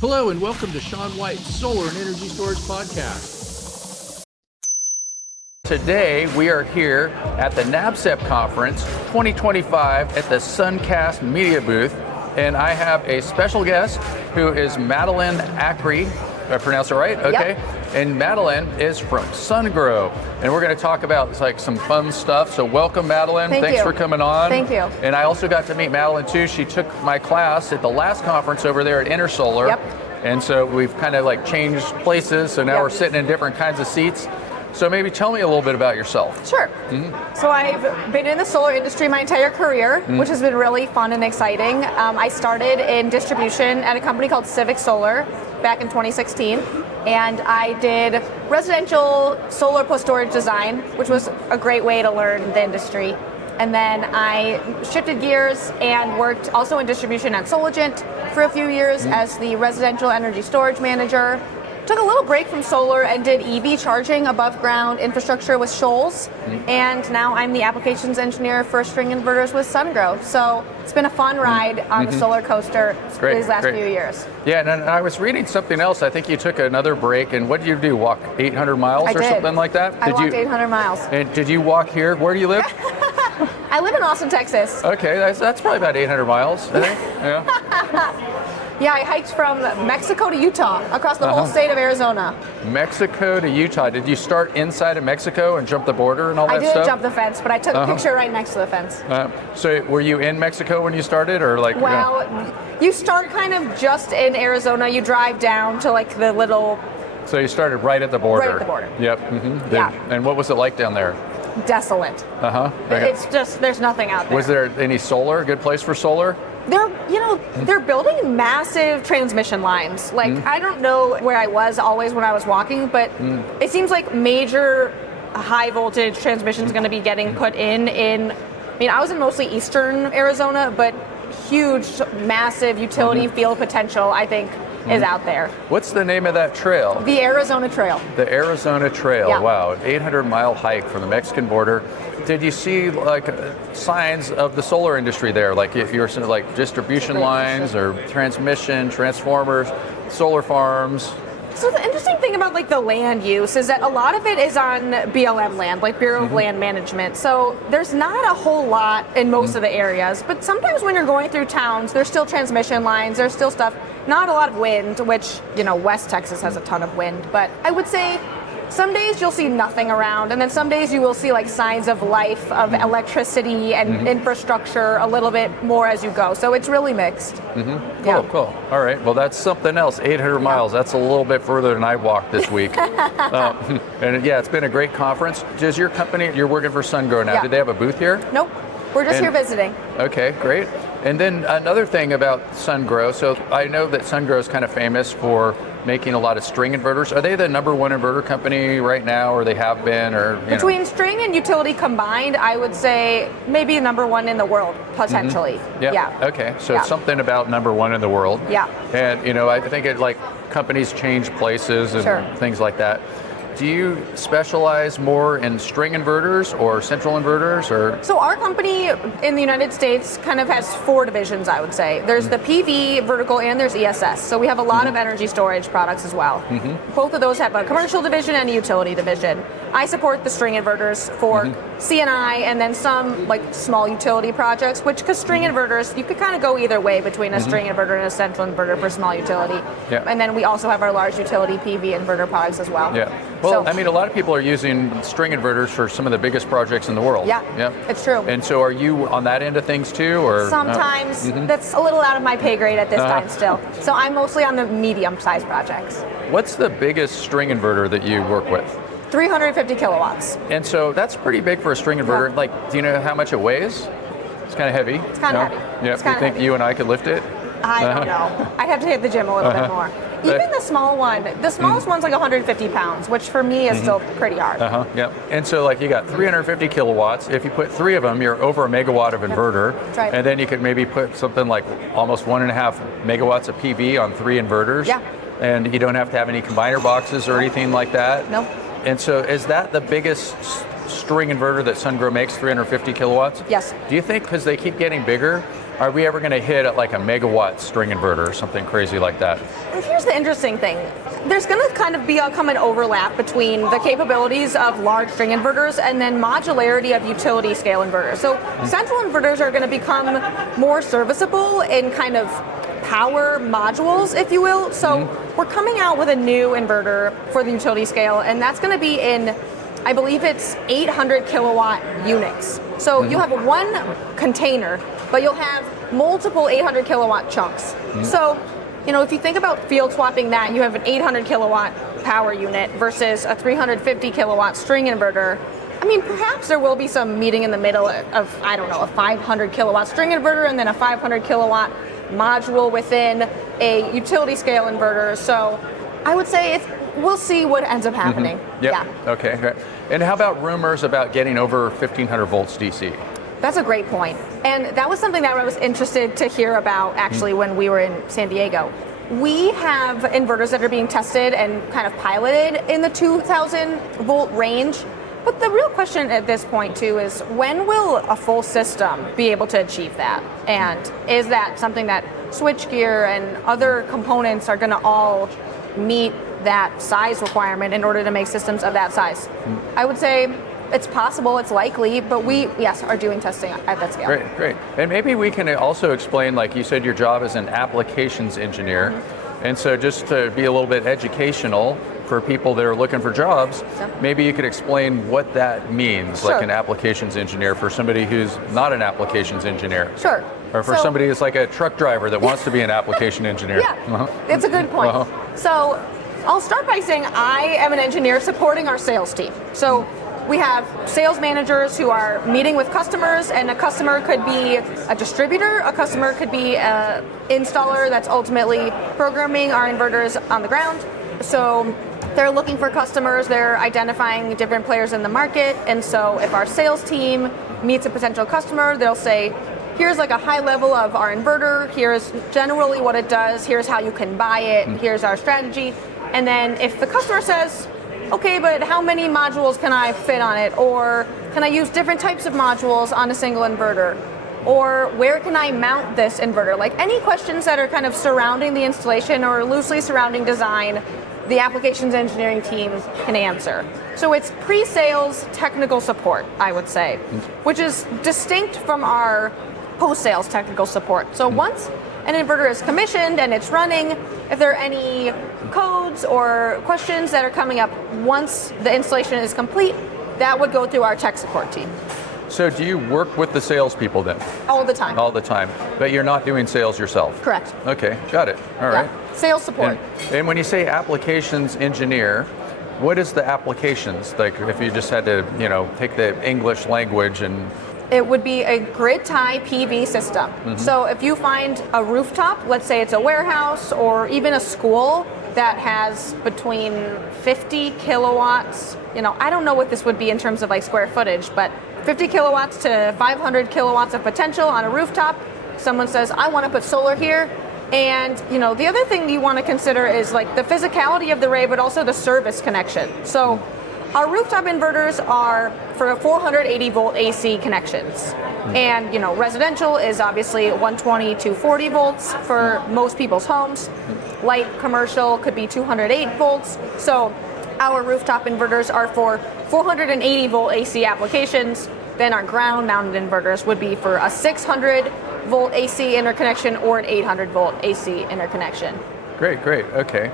Hello and welcome to Sean White's Solar and Energy Storage Podcast. Today we are here at the NABCEP Conference 2025 at the Suncast Media Booth, and I have a special guest who is Madeline Acri. Did I pronounce it right? Okay. Yep. And Madeline is from Sungrow, and we're going to talk about like some fun stuff. So welcome, Madeline. Thanks for coming on. Thank you. And I also got to meet Madeline too. She took my class at the last conference over there at Intersolar. Yep. And so we've kind of like changed places. So now we're sitting in different kinds of seats. So maybe tell me a little bit about yourself. Sure. So I've been in the solar industry my entire career, which has been really fun and exciting. I started in distribution at a company called Civic Solar back in 2016. And I did residential solar plus storage design, which was a great way to learn the industry. And then I shifted gears and worked also in distribution at Solagent for a few years as the residential energy storage manager. Took a little break from solar and did EV charging above ground infrastructure with Shoals. And now I'm the applications engineer for string inverters with Sungrow. So it's been a fun ride on the solar coaster these last few years. Yeah, and I was reading something else. I think you took another break, and what did you do? Walk 800 miles or something like that? I walked 800 miles. And did you walk here? Where do you live? I live in Austin, Texas. Okay, that's probably about 800 miles, I think. Yeah. Yeah, I hiked from Mexico to Utah, across the whole state of Arizona. Mexico to Utah. Did you start inside of Mexico and jump the border and all that stuff? I didn't jump the fence, but I took a picture right next to the fence. So were you in Mexico when you started, or like? Well, you start kind of just in Arizona. You drive down to like the little. So you started right at the border. Right at the border. Yep. Yeah. And what was it like down there? Desolate. Okay. It's just, there's nothing out there. Was there any solar? Good place for solar? They're building massive transmission lines. Like, I don't know where I was always when I was walking, but it seems like major high voltage transmission is going to be getting put in. I was in mostly eastern Arizona, but huge, massive utility field potential, I think, is out there. What's the name of that trail? The Arizona Trail. The Arizona Trail. Yeah. Wow, an 800-mile hike from the Mexican border. Did you see like signs of the solar industry there? Like if you're like distribution lines or transmission, transformers, solar farms? So the interesting thing about like the land use is that a lot of it is on BLM land, like Bureau of Land Management. So there's not a whole lot in most of the areas, but sometimes when you're going through towns, there's still transmission lines, there's still stuff, not a lot of wind, which, West Texas has a ton of wind, but I would say some days you'll see nothing around, and then some days you will see like signs of life, of electricity and infrastructure a little bit more as you go. So it's really mixed. Cool. All right. Well, that's something else. 800 miles. That's a little bit further than I walked this week. And yeah, it's been a great conference. Does your company, you're working for Sungrow now, did they have a booth here? Nope. We're just here visiting. Okay, great. And then another thing about Sungrow, so I know that Sungrow is kind of famous for making a lot of string inverters. Are they the number one inverter company right now, or they have been, or between string and utility combined, I would say maybe number one in the world, potentially. Yeah. Okay, so it's something about number one in the world. Yeah. And I think it like companies change places and things like that. Do you specialize more in string inverters or central inverters, or? So our company in the United States kind of has four divisions, I would say. There's the PV vertical and there's ESS. So we have a lot of energy storage products as well. Both of those have a commercial division and a utility division. I support the string inverters for CNI and then some like small utility projects, which because string inverters, you could kind of go either way between a string inverter and a central inverter for small utility. Yeah. And then we also have our large utility PV inverter products as well. Yeah. Well, a lot of people are using string inverters for some of the biggest projects in the world. Yeah, it's true. And so are you on that end of things too, or? Sometimes. That's a little out of my pay grade at this time still. So I'm mostly on the medium-sized projects. What's the biggest string inverter that you work with? 350 kilowatts. And so that's pretty big for a string inverter. Like, do you know how much it weighs? It's kind of heavy. It's kind of heavy. Yeah, you think you and I could lift it? I don't know. I'd have to hit the gym a little bit more. Even the small one, the smallest one's like 150 pounds, which for me is still pretty hard. Yep. And so like you got 350 kilowatts. If you put three of them, you're over a megawatt of inverter. That's right. And then you could maybe put something like almost 1.5 megawatts of PV on 3 inverters. Yeah. And you don't have to have any combiner boxes or anything like that. Nope. And so is that the biggest string inverter that Sungrow makes, 350 kilowatts? Yes. Do you think, because they keep getting bigger, are we ever going to hit at like a megawatt string inverter or something crazy like that? And here's the interesting thing. There's going to kind of become an overlap between the capabilities of large string inverters and then modularity of utility scale inverters. So central inverters are going to become more serviceable in kind of power modules, if you will. So we're coming out with a new inverter for the utility scale, and that's going to be in, I believe it's 800 kilowatt units. So you'll have one container, but you'll have multiple 800 kilowatt chunks. So, you know, if you think about field swapping that, you have an 800 kilowatt power unit versus a 350 kilowatt string inverter. I mean, perhaps there will be some meeting in the middle of, I don't know, a 500 kilowatt string inverter and then a 500 kilowatt module within a utility scale inverter. So I would say we'll see what ends up happening. Yep. Yeah. Okay, great. And how about rumors about getting over 1500 volts DC? That's a great point. And that was something that I was interested to hear about actually when we were in San Diego. We have inverters that are being tested and kind of piloted in the 2000 volt range. But the real question at this point too is, when will a full system be able to achieve that? And is that something that switchgear and other components are going to all meet that size requirement in order to make systems of that size? I would say it's possible, it's likely, but we, yes, are doing testing at that scale. Great, great. And maybe we can also explain, like you said, your job is an applications engineer. And so just to be a little bit educational for people that are looking for jobs, maybe you could explain what that means, like an applications engineer for somebody who's not an applications engineer. Sure. Or for somebody who's like a truck driver that wants to be an application engineer. Yeah, it's a good point. So I'll start by saying I am an engineer supporting our sales team. So we have sales managers who are meeting with customers, and a customer could be a distributor, a customer could be an installer that's ultimately programming our inverters on the ground. So they're looking for customers, they're identifying different players in the market, and so if our sales team meets a potential customer, they'll say, here's like a high level of our inverter, here's generally what it does, here's how you can buy it, here's our strategy. And then if the customer says, okay, but how many modules can I fit on it? Or can I use different types of modules on a single inverter? Or where can I mount this inverter? Like any questions that are kind of surrounding the installation or loosely surrounding design, the applications engineering team can answer. So it's pre-sales technical support, I would say, which is distinct from our post-sales technical support. So once an inverter is commissioned and it's running, if there are any codes or questions that are coming up once the installation is complete, that would go through our tech support team. So do you work with the salespeople then? All the time. All the time, but you're not doing sales yourself? Correct. Okay, got it, all right. Sales support. And when you say applications engineer, what is the applications? Like if you just had to, you know, take the English language and... It would be a grid tie PV system. So if you find a rooftop, let's say it's a warehouse or even a school that has between 50 kilowatts, you know, I don't know what this would be in terms of like square footage, but 50 kilowatts to 500 kilowatts of potential on a rooftop. Someone says, I want to put solar here. And, you know, the other thing you want to consider is like the physicality of the array, but also the service connection. So our rooftop inverters are for 480 volt AC connections. And, you know, residential is obviously 120 to 40 volts for most people's homes. Light commercial could be 208 volts. So our rooftop inverters are for 480 volt AC applications. Then our ground mounted inverters would be for a 600 volt AC interconnection or an 800 volt AC interconnection. Great, great, okay.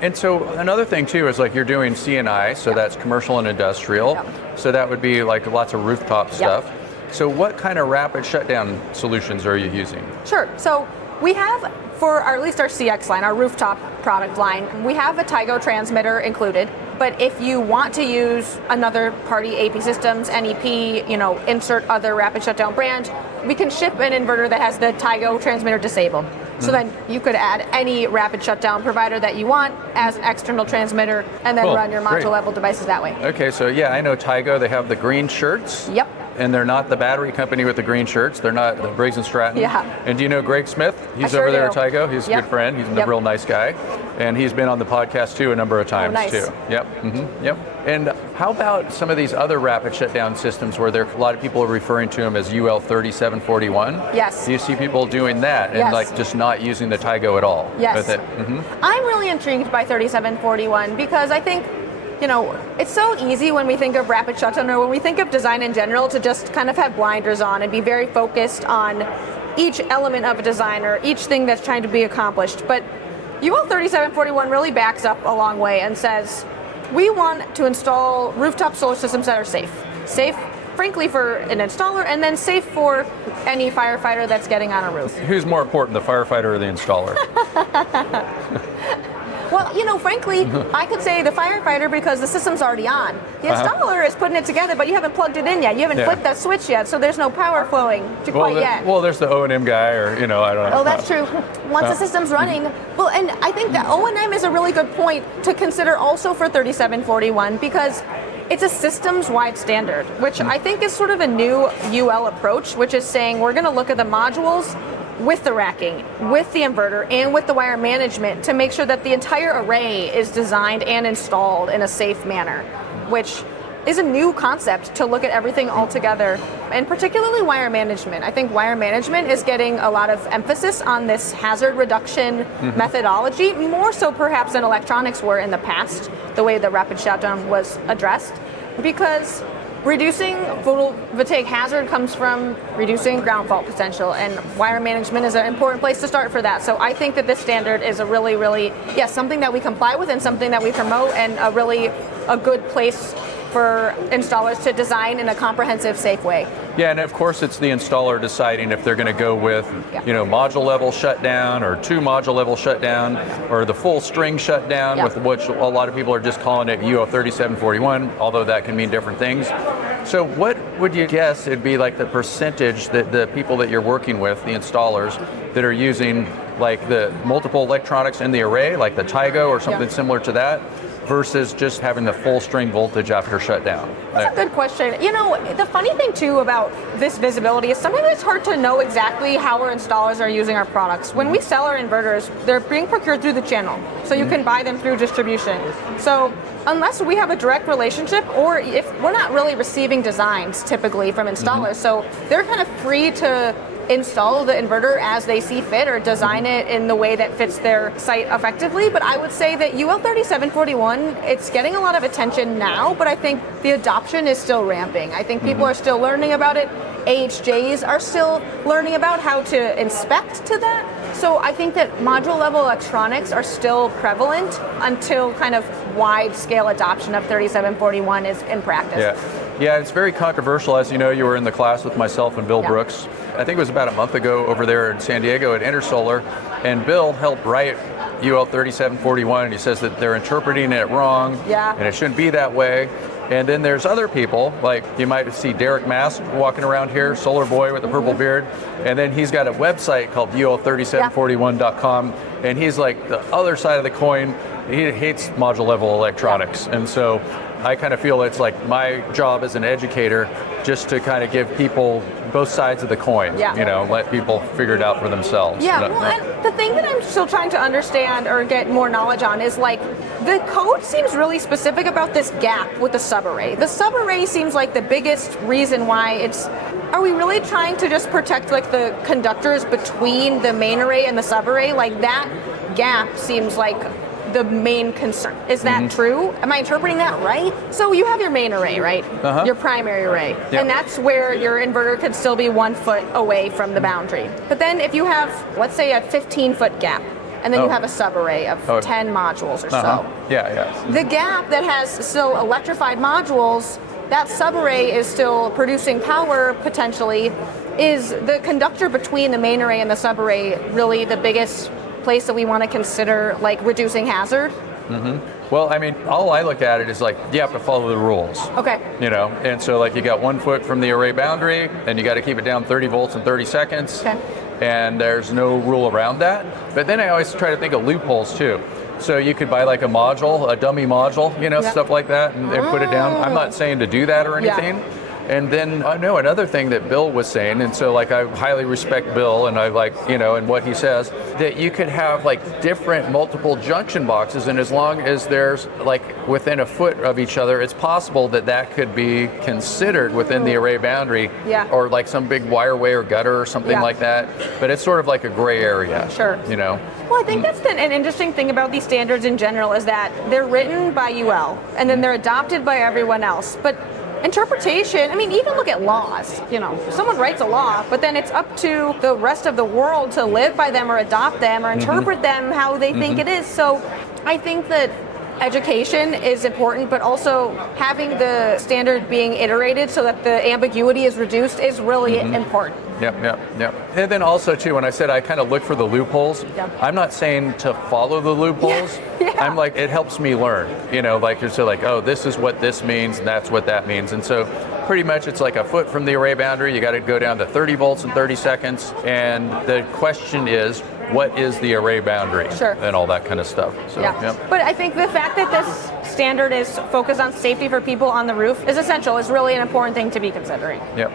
And so another thing too is like you're doing C&I, so that's commercial and industrial. So that would be like lots of rooftop stuff. So what kind of rapid shutdown solutions are you using? Sure, so we have, for at least our CX line, our rooftop product line, we have a Tigo Transmitter included. But if you want to use another party AP systems, NEP, you know, insert other rapid shutdown brand, we can ship an inverter that has the Tigo Transmitter disabled. So then you could add any rapid shutdown provider that you want as an external transmitter and then run your module level devices that way. Okay, so yeah, I know Tigo, they have the green shirts. Yep. and they're not the battery company with the green shirts. They're not the Briggs & Stratton. Yeah. And do you know Greg Smith? He's sure over there do. at Tigo. He's a good friend. He's a real nice guy. And he's been on the podcast too a number of times nice. too. Yep. Yep. And how about some of these other rapid shutdown systems where a lot of people are referring to them as UL3741? Yes. Do you see people doing that and Yes. like just not using the Tigo at all Yes. with it? I'm really intrigued by 3741 because I think, it's so easy when we think of rapid shutdown or when we think of design in general to just kind of have blinders on and be very focused on each element of a design or each thing that's trying to be accomplished. But UL 3741 really backs up a long way and says, we want to install rooftop solar systems that are safe. Safe, frankly, for an installer, and then safe for any firefighter that's getting on a roof. Who's more important, the firefighter or the installer? Well, frankly, I could say the firefighter because the system's already on. The installer is putting it together, but you haven't plugged it in yet. You haven't flipped that switch yet, so there's no power flowing quite yet. Well, there's the O&M guy, or I don't know. Oh, that's true. Once the system's running. Well, and I think that O&M is a really good point to consider also for 3741 because it's a systems-wide standard, which I think is sort of a new UL approach, which is saying we're going to look at the modules with the racking, with the inverter, and with the wire management to make sure that the entire array is designed and installed in a safe manner, which is a new concept to look at everything all together, and particularly wire management. I think wire management is getting a lot of emphasis on this hazard reduction methodology, more so perhaps than electronics were in the past, the way the rapid shutdown was addressed, because reducing photovoltaic hazard comes from reducing ground fault potential, and wire management is an important place to start for that. So I think that this standard is a really, really, something that we comply with and something that we promote, and a good place for installers to design in a comprehensive, safe way. Yeah, and of course it's the installer deciding if they're going to go with, module level shutdown or 2 module level shutdown or the full string shutdown, with which a lot of people are just calling it UL 3741, although that can mean different things. So what would you guess it'd be like the percentage that the people that you're working with, the installers, that are using like the multiple electronics in the array, like the Tigo or something similar to that, versus just having the full string voltage after shutdown? That's a good question. The funny thing too about this visibility is sometimes it's hard to know exactly how our installers are using our products. When we sell our inverters, they're being procured through the channel, so you can buy them through distribution. So unless we have a direct relationship, or if we're not really receiving designs typically from installers, so they're kind of free to install the inverter as they see fit or design it in the way that fits their site effectively. But I would say that UL 3741, it's getting a lot of attention now, but I think the adoption is still ramping. I think people are still learning about it. AHJs are still learning about how to inspect to that. So I think that module level electronics are still prevalent until kind of wide scale adoption of 3741 is in practice. Yeah, it's very controversial. As you know, you were in the class with myself and Bill Brooks. I think it was about a month ago over there in San Diego at Intersolar, and Bill helped write UL 3741, and he says that they're interpreting it wrong, and it shouldn't be that way. And then there's other people, like you might see Derek Mask walking around here, Solarboi with the purple beard, and then he's got a website called ul3741.com, and he's like the other side of the coin. He hates module level electronics, and so I kind of feel it's like my job as an educator just to kind of give people both sides of the coin, let people figure it out for themselves. And the thing that I'm still trying to understand or get more knowledge on is like the code seems really specific about this gap with the subarray. The subarray seems like the biggest reason why are we really trying to just protect like the conductors between the main array and the subarray? Like that gap seems like the main concern. Is that true? Am I interpreting that right? So you have your main array, right? Your primary array. And that's where your inverter could still be 1 foot away from the boundary. But then if you have, let's say, a 15-foot gap, and then you have a subarray of 10 modules or so. The gap that has still electrified modules, that subarray is still producing power potentially. Is the conductor between the main array and the subarray really the biggest place that we want to consider like reducing hazard? Well, I mean, all I look at it is like you have to follow the rules. Okay. And so like you got 1 foot from the array boundary, and you got to keep it down 30 volts in 30 seconds. Okay. And there's no rule around that. But then I always try to think of loopholes too. So you could buy like a module, a dummy module, stuff like that, and put it down. I'm not saying to do that or anything. And then I know another thing that Bill was saying, and so like I highly respect Bill and I like, and what he says, that you could have like different multiple junction boxes, and as long as there's like within a foot of each other, it's possible that that could be considered within the array boundary, or like some big wireway or gutter or something like that. But it's sort of like a gray area. Sure. Well, I think that's an interesting thing about these standards in general is that they're written by UL and then they're adopted by everyone else. But interpretation, I mean, even look at laws. Someone writes a law, but then it's up to the rest of the world to live by them or adopt them or interpret them how they think it is. So I think that education is important, but also having the standard being iterated so that the ambiguity is reduced is really important. Yep. And then also too, when I said I kind of look for the loopholes, I'm not saying to follow the loopholes. I'm like, it helps me learn. Like you're so like, oh, this is what this means, and that's what that means. And so pretty much it's like a foot from the array boundary, you got to go down to 30 volts in 30 seconds. And the question is, what is the array boundary? Sure. And all that kind of stuff. So, But I think the fact that this standard is focused on safety for people on the roof is essential, is really an important thing to be considering. Yep.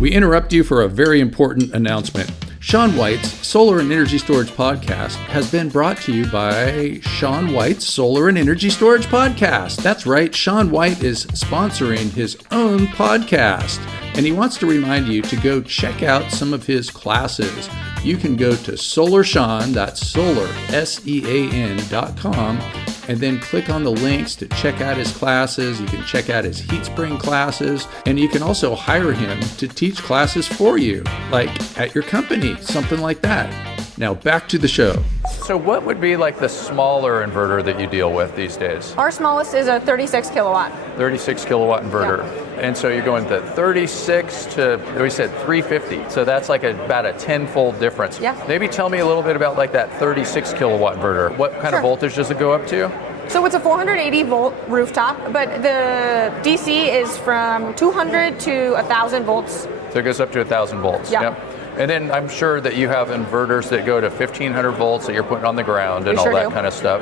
We interrupt you for a very important announcement. Sean White's Solar and Energy Storage Podcast has been brought to you by Sean White's Solar and Energy Storage Podcast. That's right, Sean White is sponsoring his own podcast, and he wants to remind you to go check out some of his classes. You can go to SolarSean, that's Solar, SEAN.com, and then click on the links to check out his classes. You can check out his heat spring classes, and you can also hire him to teach classes for you, like at your company, something like that. Now back to the show. So what would be like the smaller inverter that you deal with these days? Our smallest is a 36 kilowatt. 36 kilowatt inverter. And so you're going to 36 to, we said 350. So that's like about a 10-fold difference. Maybe tell me a little bit about like that 36 kilowatt inverter. What kind of voltage does it go up to? So it's a 480 volt rooftop, but the DC is from 200 to 1,000 volts. So it goes up to 1,000 volts. Yep. And then I'm sure that you have inverters that go to 1,500 volts that you're putting on the ground and all that kind of stuff.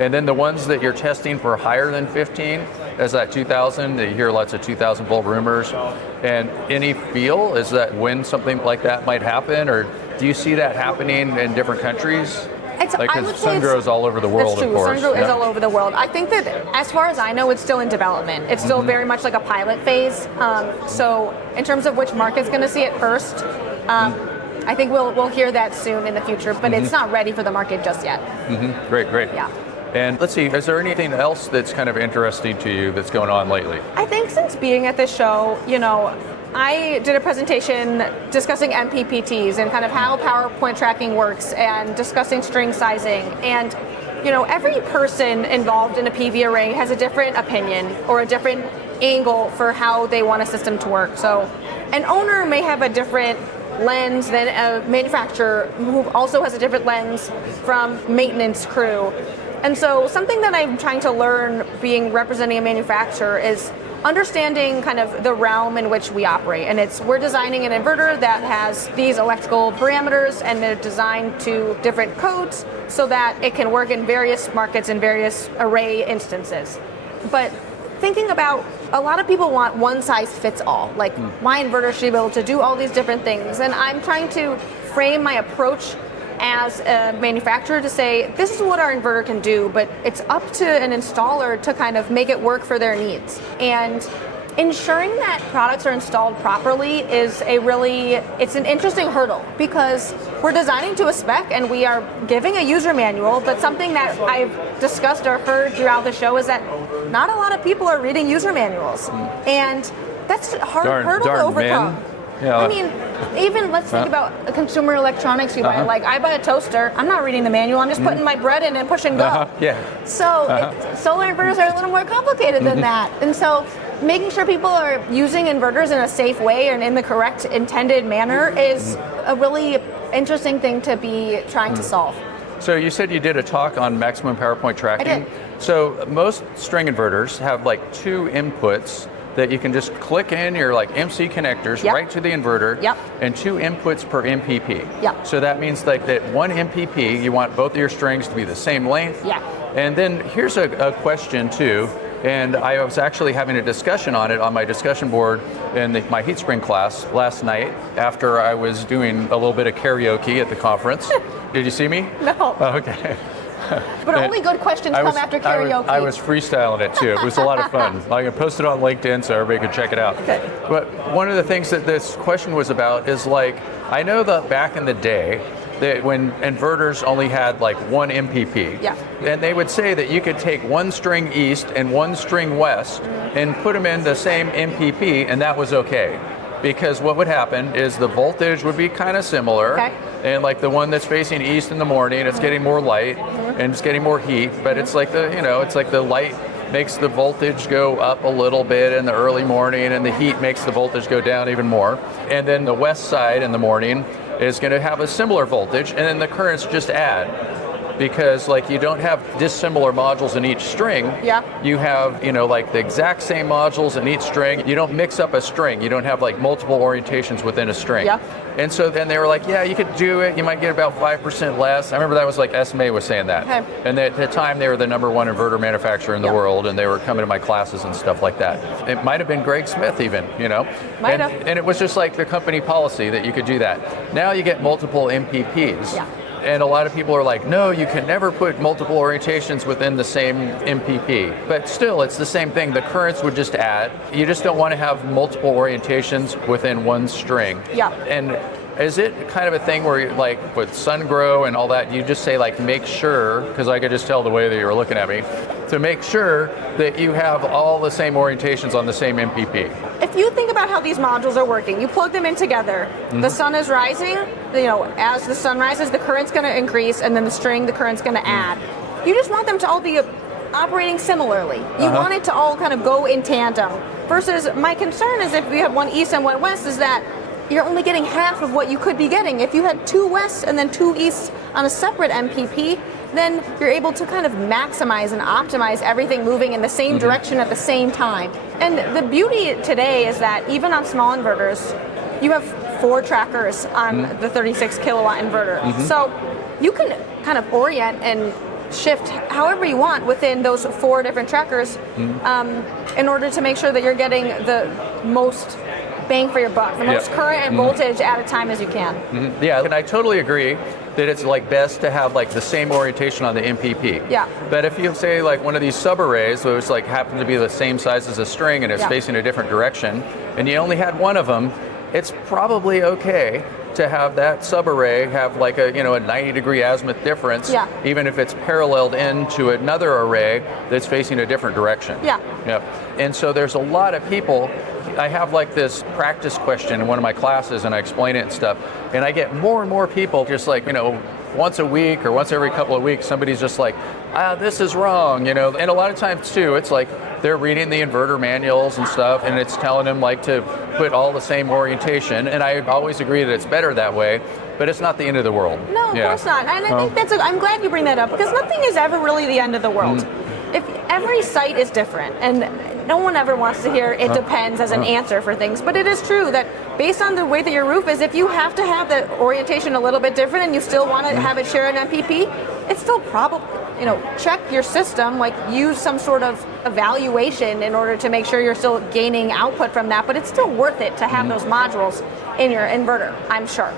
And then the ones that you're testing for higher than 15, is that 2,000? You hear lots of 2,000 volt rumors. And any feel is that when something like that might happen, or do you see that happening in different countries? Because Sungrow is all over the world, of course. Sungrow is all over the world. I think that, as far as I know, it's still in development. It's still very much like a pilot phase. So in terms of which market's going to see it first, I think we'll hear that soon in the future, but it's not ready for the market just yet. Great. Yeah. And let's see, is there anything else that's kind of interesting to you that's going on lately? I think since being at this show, I did a presentation discussing MPPTs and kind of how PowerPoint tracking works and discussing string sizing. And, every person involved in a PV array has a different opinion or a different angle for how they want a system to work. So an owner may have a different lens than a manufacturer who also has a different lens from maintenance crew. And so something that I'm trying to learn representing a manufacturer is understanding kind of the realm in which we operate. And we're designing an inverter that has these electrical parameters and they're designed to different codes so that it can work in various markets and various array instances. But thinking about, a lot of people want one size fits all. Like my inverter should be able to do all these different things. And I'm trying to frame my approach as a manufacturer to say, this is what our inverter can do, but it's up to an installer to kind of make it work for their needs. And ensuring that products are installed properly is it's an interesting hurdle because we're designing to a spec and we are giving a user manual, but something that I've discussed or heard throughout the show is that not a lot of people are reading user manuals. And that's a hurdle to overcome. Man. Yeah. I mean, even let's think about a consumer electronics you buy. Like I buy a toaster, I'm not reading the manual, I'm just putting my bread in and push and go. So solar inverters are a little more complicated than that. And so making sure people are using inverters in a safe way and in the correct intended manner is a really interesting thing to be trying to solve. So you said you did a talk on maximum power point tracking. I did. So most string inverters have like two inputs that you can just click in your like MC connectors right to the inverter, and two inputs per MPP. So that means like that one MPP, you want both of your strings to be the same length. And then here's a question too. And I was actually having a discussion on it on my discussion board in my heat spring class last night after I was doing a little bit of karaoke at the conference. Did you see me? No. Oh, okay. But only good questions come after karaoke. I was freestyling it too. It was a lot of fun. I can post it on LinkedIn so everybody can check it out. Okay. But one of the things that this question was about is like, I know that back in the day, that when inverters only had like one MPP, and they would say that you could take one string east and one string west and put them in the same MPP and that was okay. Because what would happen is the voltage would be kind of similar, and like the one that's facing east in the morning, it's getting more light and it's getting more heat, but it's like the light makes the voltage go up a little bit in the early morning and the heat makes the voltage go down even more. And then the west side in the morning is going to have a similar voltage, and then the currents just add. Because like you don't have dissimilar modules in each string. You have, like the exact same modules in each string. You don't mix up a string. You don't have like multiple orientations within a string. And so then they were like, yeah, you could do it. You might get about 5% less. I remember that was like SMA was saying that. And at the time they were the #1 inverter manufacturer in the world, and they were coming to my classes and stuff like that. It might have been Greg Smith even, Might have. And it was just like the company policy that you could do that. Now you get multiple MPPs. And a lot of people are like, no, you can never put multiple orientations within the same MPP. But still, it's the same thing. The currents would just add. You just don't want to have multiple orientations within one string. And is it kind of a thing where, like, with Sungrow and all that, you just say, like, make sure, because I could just tell the way that you were looking at me, to make sure that you have all the same orientations on the same MPP? If you think about how these modules are working, you plug them in together, the sun is rising, as the sun rises, the current's going to increase, and then the current's going to add. You just want them to all be operating similarly. You want it to all kind of go in tandem. Versus my concern is if we have one east and one west is that you're only getting half of what you could be getting. If you had 2 west and then 2 east on a separate MPP, then you're able to kind of maximize and optimize everything moving in the same direction at the same time. And the beauty today is that even on small inverters, you have 4 trackers on the 36 kilowatt inverter. So you can kind of orient and shift however you want within those 4 different trackers in order to make sure that you're getting the most bang for your buck, the most current and voltage at a time as you can. Yeah, and I totally agree that it's like best to have like the same orientation on the MPP. But if you say like one of these subarrays, so it's like happen to be the same size as a string and it's facing a different direction, and you only had one of them, it's probably okay to have that subarray have like a 90-degree azimuth difference, even if it's paralleled into another array that's facing a different direction. And so there's a lot of people. I have like this practice question in one of my classes and I explain it and stuff, and I get more and more people just like, once a week or once every couple of weeks, somebody's just like, this is wrong, and a lot of times too, it's like they're reading the inverter manuals and stuff, and it's telling them like to put all the same orientation, and I always agree that it's better that way, but it's not the end of the world. No, of course not. And I think I'm glad you bring that up, because nothing is ever really the end of the world. If every site is different, and no one ever wants to hear it depends as an answer for things, but it is true that based on the way that your roof is, if you have to have the orientation a little bit different and you still want to have it share an MPP, it's still probably, check your system, like use some sort of evaluation in order to make sure you're still gaining output from that, but it's still worth it to have those modules in your inverter, I'm sure.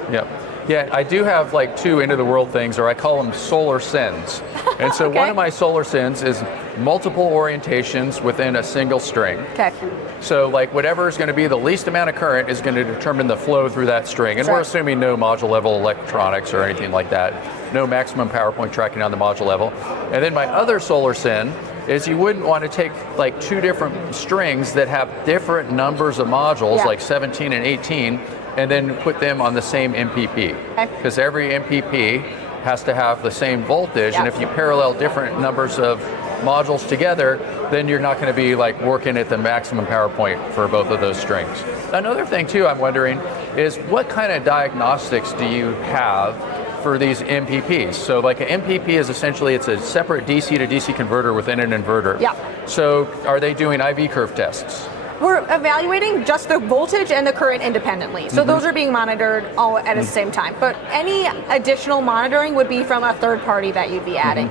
Yeah, I do have like 2 end of the world things, or I call them solar sins. And so one of my solar sins is multiple orientations within a single string. So like whatever is going to be the least amount of current is going to determine the flow through that string. And we're assuming no module level electronics or anything like that. No maximum power point tracking on the module level. And then my other solar sin is you wouldn't want to take like 2 different strings that have different numbers of modules, like 17 and 18, and then put them on the same MPP. Because every MPP has to have the same voltage, and if you parallel different numbers of modules together, then you're not going to be like working at the maximum power point for both of those strings. Another thing too I'm wondering is what kind of diagnostics do you have for these MPPs? So like an MPP is essentially, it's a separate DC to DC converter within an inverter. So are they doing IV curve tests? We're evaluating just the voltage and the current independently. So those are being monitored all at the same time. But any additional monitoring would be from a third party that you'd be adding.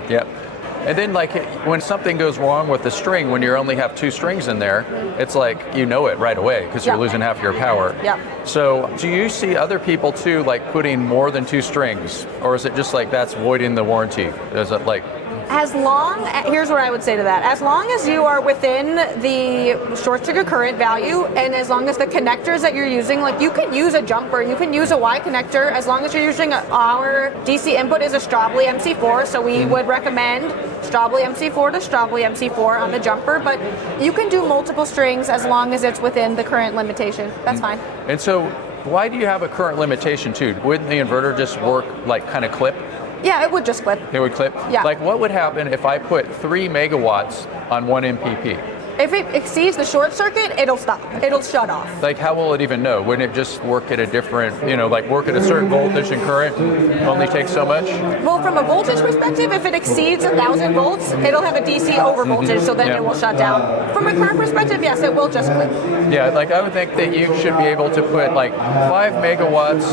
And then like when something goes wrong with the string, when you only have 2 strings in there, it's like you know it right away because you're losing half your power. Yep. So do you see other people too like putting more than 2 strings, or is it just like that's voiding the warranty? Is it like Here's what I would say to that. As long as you are within the short circuit current value, and as long as the connectors that you're using, like you can use a jumper, you can use a Y connector, as long as you're using our DC input is a Strobli MC4, so we would recommend Strobli MC4 to Strobli MC4 on the jumper, but you can do multiple strings as long as it's within the current limitation. That's fine. And so why do you have a current limitation too? Wouldn't the inverter just work like kind of clip? Yeah, it would just clip. It would clip? Yeah. Like what would happen if I put 3 megawatts on 1 MPP? If it exceeds the short circuit, it'll stop. It'll shut off. Like how will it even know? Wouldn't it just work at a different, like work at a certain voltage and current, only takes so much? Well, from a voltage perspective, if it exceeds 1,000 volts, it'll have a DC over voltage, so then it will shut down. From a current perspective, yes, it will just clip. Yeah, like I would think that you should be able to put like 5 megawatts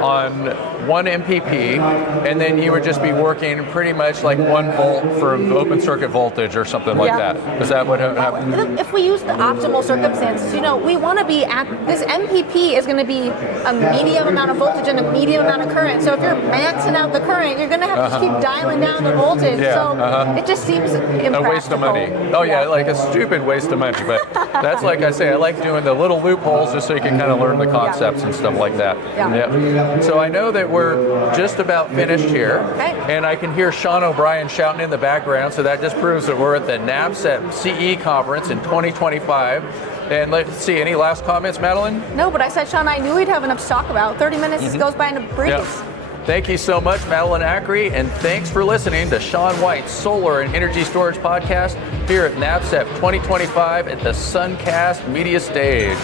on 1 MPP, and then you would just be working pretty much like 1 volt for open circuit voltage or something like that. Is that what happened? If we use the optimal circumstances, we want to be at, this MPP is going to be a medium amount of voltage and a medium amount of current. So if you're maxing out the current, you're going to have to keep dialing down the voltage. It just seems impractical. A waste of money. Oh yeah, like a stupid waste of money. But that's like I say, I like doing the little loopholes just so you can kind of learn the concepts and stuff like that. Yeah. So I know that we're just about finished here, and I can hear Sean O'Brien shouting in the background, so that just proves that we're at the NABCEP CE conference in 2025. And let's see, any last comments, Madeline? No, but I said, Sean, I knew we'd have enough to talk about. 30 minutes goes by in a breeze. Yep. Thank you so much, Madeline Acri, and thanks for listening to Shawn White's Solar and Energy Storage Podcast here at NABCEP 2025 at the Suncast Media Stage.